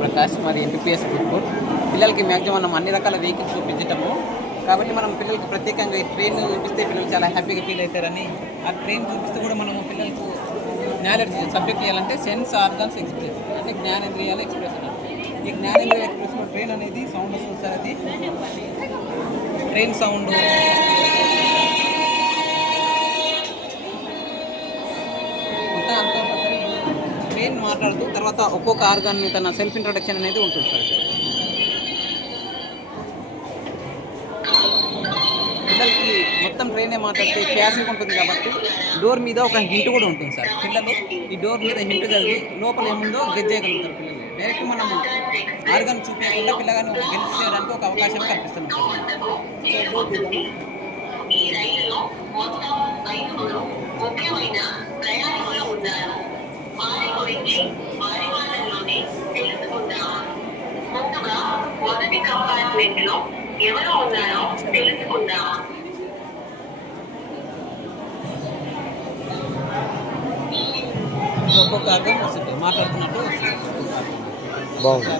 ప్రకాష్, మరి ఎంపీఎస్ గుంటూరు. పిల్లలకి మ్యాక్సిమం మనం అన్ని రకాల వెహికల్స్ చూపించటము కాబట్టి మనం పిల్లలకి ప్రత్యేకంగా ఈ ట్రైన్ చూపిస్తే పిల్లలు చాలా హ్యాపీగా ఫీల్ అవుతారని ఆ ట్రైన్ చూపిస్తూ కూడా మనము పిల్లలకు నాలెడ్జ్ సబ్జెక్ట్ చేయాలంటే సెన్స్ ఆర్గన్స్ ఎక్స్ప్రెస్ అంటే జ్ఞానేంద్రియాల ఎక్స్ప్రెషన్. ఈ జ్ఞానేంద్రియ ఎక్స్ప్రెస్లో ట్రైన్ అనేది సౌండ్ వస్తుంది సార్. అది ట్రైన్ సౌండ్ అంతా ట్రైన్ మాట్లాడుతూ తర్వాత ఒక్కొక్క ఆర్గాన్ తన సెల్ఫ్ ఇంట్రొడక్షన్ అనేది ఉంటుంది సార్. పిల్లలకి మొత్తం ట్రైనే మాట్లాడితే ప్యాసింగ్ ఉంటుంది కాబట్టి డోర్ మీద ఒక హింట్ కూడా ఉంటుంది సార్. పిల్లలు ఈ డోర్ మీద హింట్ చదివి లోపల ఏముందో గెస్ చేయగలుగుతారు. పిల్లలు డైరెక్ట్ మనం ఆర్గాన్ చూపించకుండా పిల్లగాని గెస్ చేయడానికి ఒక అవకాశం కల్పిస్తున్నాం ఒక్కొక్క ఆర్గాన్ వస్తుంది మాట్లాడుతున్నట్టు బాగుంది.